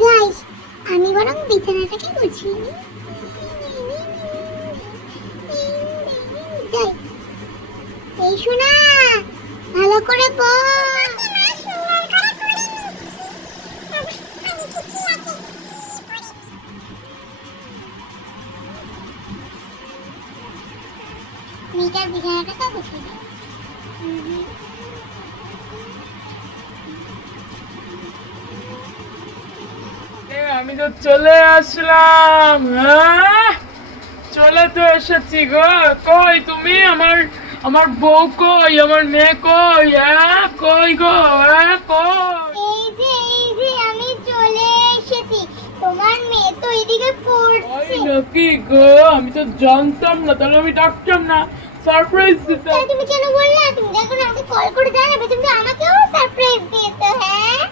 যাই, আমি বরং বিছানাটাকে গুছিয়ে নিই। যাই, এই শোনা, ভালো করে পড়। মেয়েটার বিছানাটা তো গুছিয়ে দিই। আমি তো চলে আসলাম। হ্যাঁ, চলে তো এসেছি গো। কই তুমি? আমার আমার বউ কই? আমার মেয়ে কই? হ্যাঁ, কই গো? হ্যাঁ, কই? এই যে আমি চলে এসেছি। তোমার মেয়ে তো এদিকে পড়ছে। নাকি গো? আমি তো জানতাম না, তাহলে আমি ডাকতাম না, সারপ্রাইজ দিতাম। তুমি কেন বললে? তুমি যখন আমাকে কল করে জানাবে, তুমি আমাকেও সারপ্রাইজ দিয়েছো। হ্যাঁ,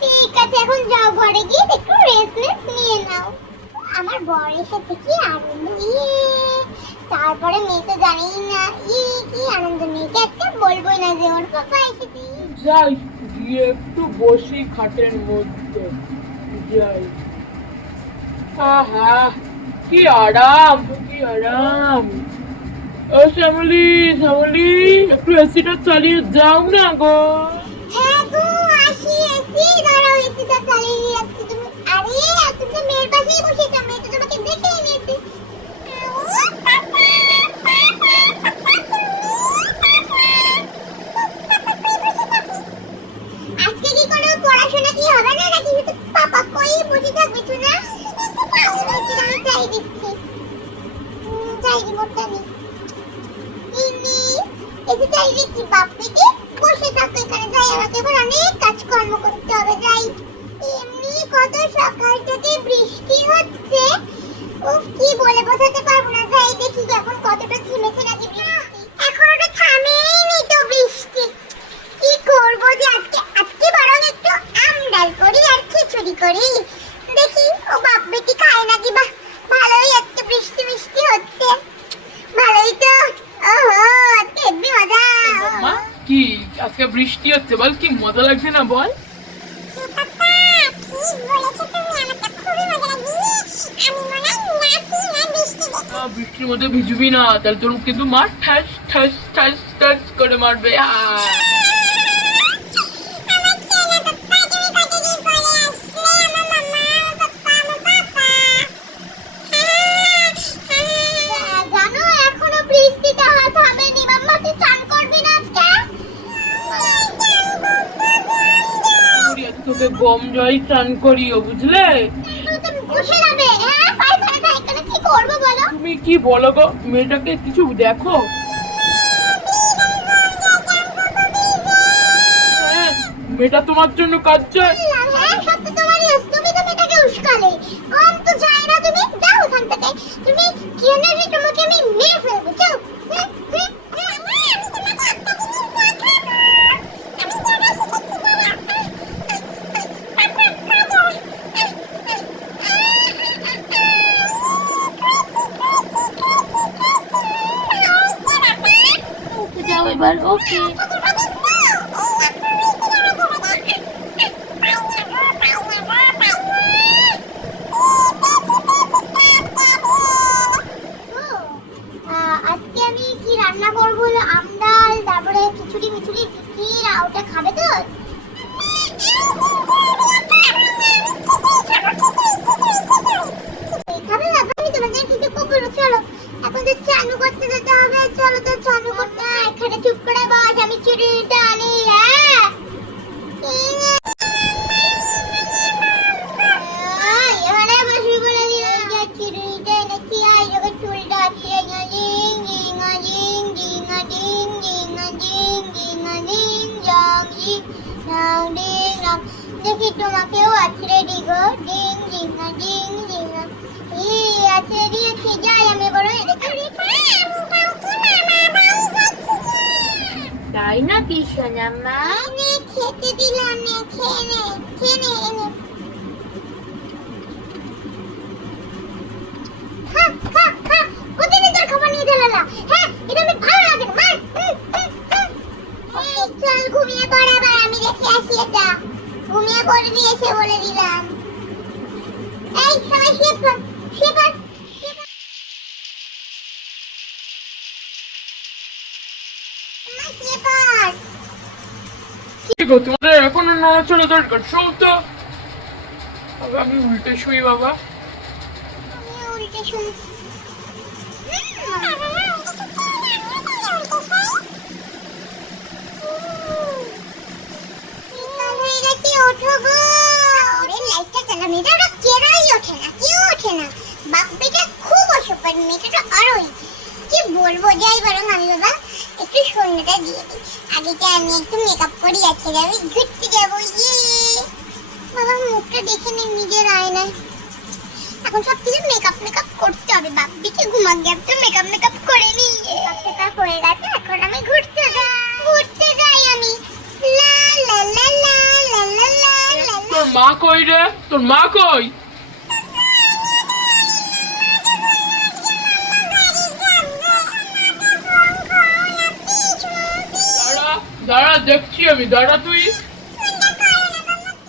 ঠিক আছে, এখন যাও ঘরে গিয়ে একটু রেস্ট নিয়ে নাও। আমার বর এসেছে, কি আনন্দ! তারপরে মেয়ে তো জানেই না, কি আনন্দ! মেয়েকে আজকে বলবোই না যে ওর পাপা এসেছে। যাই, গিয়ে একটু বসি খাটের মধ্যে। যাই। আহা, কি আরাম, কি আরাম। ও শ্যামলি, শ্যামলি, একটু এসিটা চালিয়ে যাও না গো। হ্যাঁ গো, আসি এসি, দাঁড়াও, এসিটা চালিয়ে যাচ্ছি। তুমি আরে, তুমি তো মেয়ের পাশেই বসেছো, মেয়ে তো তোমাকে দেখেই নিয়েছে। আজকে কি কোনো পড়াশোনা কি হবে না, নাকি শুধু পাপা কই বসে থাকবে? শোনা, আমি চাই দিচ্ছি। চাই রিমোটটা নি ইনি, এসে চাই দিচ্ছি। বাপ্পিকে বসে থাকো এখানে। যাই, আমাকে এবার অনেক কাজকর্ম করতে হবে। যাই, এমনি কত সকাল থেকে বৃষ্টি হচ্ছে, উফ, কি বলে বোঝাতে পারবো না। যাই দেখি এখন কতটা থেমেছে নাকি বৃষ্টি। এখনো তো থামেইনি তো বৃষ্টি। কি করবো যে আজকে বরং একটু আমডাল করি আর খিচুড়ি করি। দেখি ও বাপ বেটি খায় নাকি। বাহ, ভালোই, আজকে বৃষ্টি বৃষ্টি হচ্ছে, ভালোই তো। ওহো, আজকে হেব্বি মজা। মা, কি আজকে বৃষ্টি হচ্ছে? বল, কি মজা লাগছে না বল? বৃষ্টির মধ্যে ভিজবি না, তাহলে তোর কিন্তু মার ঠাস ঠাস ঠাস ঠাস করে মারবে। জানো এখনো বৃষ্টিটা থামেনি। মাম্মা, তুই চান করবি না আজকে? তোকে গম জল চান করিও, বুঝলে? তুমি বসে যাবে। হ্যাঁ, পায়খানা টাইখানা কি করবো বলো? তুমি কি বলো গো? মেয়েটাকে কিছু দেখো। হ্যাঁ, মেয়েটা তোমার জন্য কাজ চায়। হ্যাঁ, সত্যি তোমারই দোষ। তুমি তো মেয়েটাকে উস্কালে। কম তো যায় না তুমি। যাও ওখান থেকে। তুমি কি জানো, তোমাকে আমি মেরে ফেলবো। যাও। যাও এবার, ওকে। আজকে আমি কি রান্না করবো হলো আম ডাল, তারপরে খিচুড়ি মিচুড়ি, কি ওটা খাবে তো? খাবে না? আমি তোমাদের কিছু করবো। চলো, এখন তো চানু করতে যেতে হবে। চলো তো চানু করতে। এখানে চুপ করে বস, আমি চিড়িটা আনি। হ্যাঁ, এখানে বসবি বলে দিল। চিড়িটা এনেছি, আর যখন চুলটা আছে জিং জিং জিং জিং জিং জিং জিং জিং জিং জং জিং নাং ডিং নাং। দেখি তোমাকেও আছড়ে দিগো। ডিং জিং জিং জিং। আছড়ে দিয়েছি। যাই, আমি বড় তাই না কি সোনা মা? খেতে দিলাম না। খেয়ে নে, খেয়ে নে, এনে খা খা খা। প্রতিদিন তোর খাবার নিয়ে চলে না। হ্যাঁ, এটা আমি ভালো লাগে না। করে দিয়েছে বলে দিলাম। এই সবাই শুয়ে পড়, শুয়ে পড়, শুয়ে পড়। মা, শুয়ে পড়। কি গো তোমাদের এখনো নড়াচড়া দরকার, শোও তো। বাবা আমি উল্টে শুই বাবা। আমিও উল্টে শুই। বিকাল হয়ে গেছে, ওঠো গো। ওরে লাইটটা জ্বালা, মেয়েটা ওরা কেউই ওঠে না, কেউ ওঠে না। বাপ বেটা খুব অসুপার, মেয়েটা আরোই। কি বলবো, যাই বরং আমি বাবা একটু সন্ধ্যাটা দিয়ে দিই। আগেটা আমি একটু মেকআপ করি, আজকে আমি ঘুরতে যাবো। ইয়ে বাবা, মুখটা দেখে নে নিজের আয়নায়। এখন সব কিছু মেকআপ মেকআপ করতে হবে। বাপ বেটা ঘুমাক গিয়ে তো মেকআপ করে নি। মেকআপ হয়ে গেছে, এখন আমি ঘুরতে যাই আমি। লা লা লা লা লা লা লা লা। তোর মা কই রে, তোর মা কই? দাঁড়া দাঁড়া, দেখছি আমি, দাঁড়া তুই।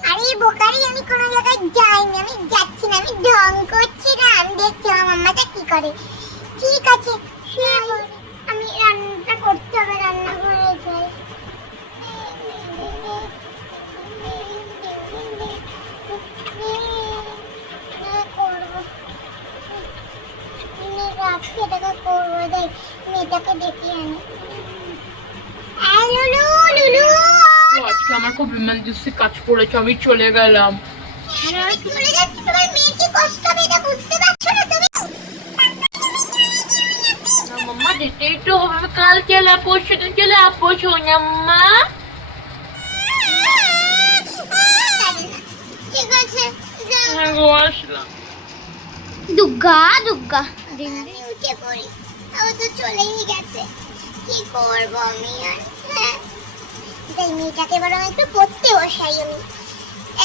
আরে বোকারি, আমি কোনো জায়গায় যাইনি, আমি যাচ্ছি না, আমি ঢং করছি না। আমি দেখছি আমার মাম্মাটা কি করে। ঠিক আছে, শুয়ে পড়। আমি রান্নাটা করতে হবে, রান্নাঘরে যাই। মেয়েটাকে ডেকে আনি। লুলু, লুলু। ও, আজকে আমার খুব ইমার্জেন্সি কাজ পড়েছে, আমি চলে গেলাম। আমি চলে যাচ্ছি, তোমার মেয়ের কি কষ্ট হবে এটা বুঝতে পারছো না তুমি? না মাম্মা, যেতেই তো হবে, কাল চলে পরশু দিন চলে আপো সোনাম্মা। ঠিক আছে, যাও। হ্যাঁ গো, আসলাম। দুগ্গা দুগ্গা, আমি উঠে পড়ি। ও তো চলেই গেছে, কি করবো আমি আর। হ্যাঁ, তাই মেয়েটাকে বরং একটু পড়তে বসাই আমি।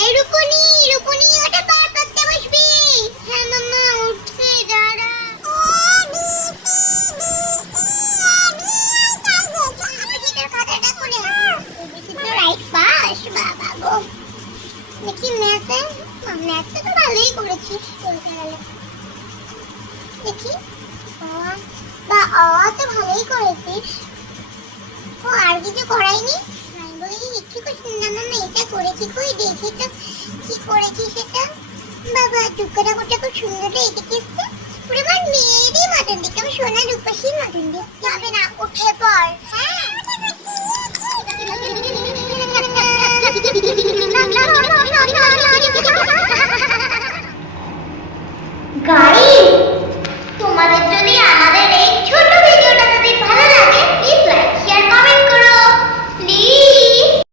এই রূপনি, রূপনি, ওটা পার পড়তে বসবি। হ্যাঁ মাম্মা, উঠছে, দাঁড়া। খাতাটা খুলে রাইট পাস, বাবা গো। দেখি ম্যাথে, ম্যাথে তো ভালোই করেছিস, চলতে গেলে। দেখি বা তো ভালোই করেছিস। ও আর কিছু করাইনি? আমি বলি একটু শুনলাম না, এটা করেছি, কই দেখি তো কি করেছিস এটা। বাবা টুকরা কোটা খুব সুন্দর এঁকেছিস তো। পুরো আমার মেয়েরই মতন দেখতে, আমার সোনা রূপসীর মতন দেখতে। হবে না, উঠে পড়।